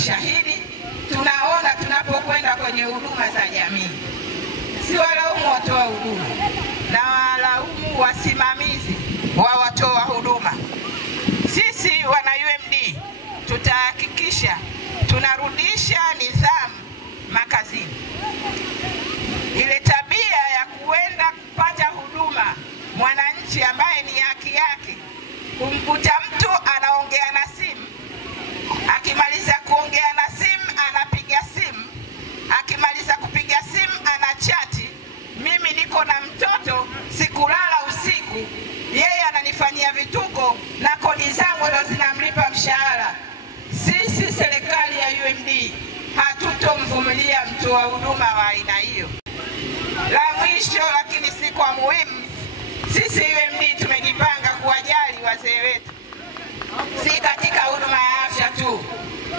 mashahidi, tunaona tunapokwenda kwenye huduma za jamii. Si walaumu watoa huduma na walaumu wasimamizi wa watoa huduma. Sisi wana UMD tutahakikisha tunarudisha nidhamu makazini. Ile tabia ya kuenda kupata huduma mwananchi ambaye ni haki yake, kumkuta mtu anaongea na simu, akimaliza kuongea na simu anapiga simu, akimaliza kupiga simu anachati. Mimi niko na mtoto, sikulala usiku, yeye ananifanyia vituko na kodi zangu ndo zinamlipa mshahara. Sisi serikali ya UMD hatutomvumilia mtu wa huduma wa aina hiyo. La mwisho lakini si kwa muhimu, sisi UMD tumejipanga kuwajali wazee wetu. Si katika huduma ya afya tu.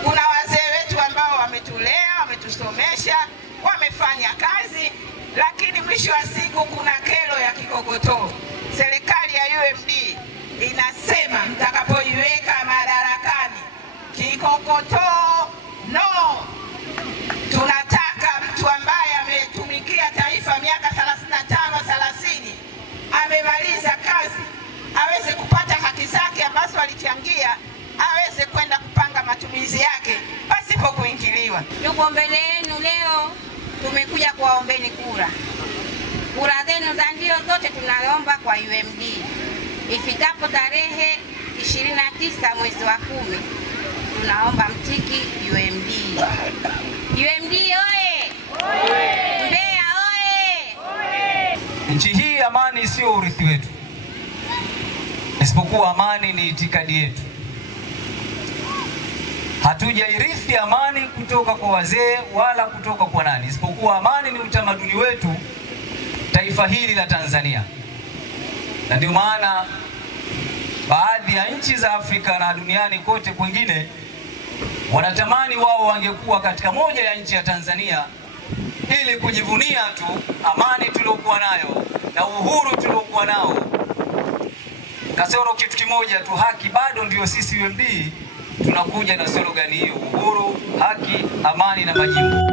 Kuna wazee wetu ambao wametulea, wametusomesha, wamefanya kazi, lakini mwisho wa siku kuna kero ya kikokotoo. Serikali ya UMD inasema mtakapoiweka madarakani, kikokotoo no. Tunataka mtu ambaye ametumikia taifa miaka 35-30, amemaliza kazi, aweze kupata haki zake ambazo alichangia, aweze kwenda kupanga matumizi yake pasipo kuingiliwa. Yuko mbele yenu leo, tumekuja kuwaombeni kura. Kura zenu za ndio zote tunaomba kwa UMD. Ifikapo tarehe 29 mwezi wa 10, tunaomba mtiki UMD. UMD oye! Mbeya oye! Nchi hii amani sio urithi wetu, isipokuwa amani ni itikadi yetu. Hatujairithi amani kutoka kwa wazee wala kutoka kwa nani, isipokuwa amani ni utamaduni wetu taifa hili la Tanzania. Na ndio maana baadhi ya nchi za Afrika na duniani kote kwingine wanatamani wao wangekuwa katika moja ya nchi ya Tanzania, ili kujivunia tu amani tuliokuwa nayo na uhuru tuliokuwa nao. Kasoro kitu kimoja tu, haki. Bado ndio sisi UMD tunakuja na slogan hiyo: uhuru, haki, amani na majibu.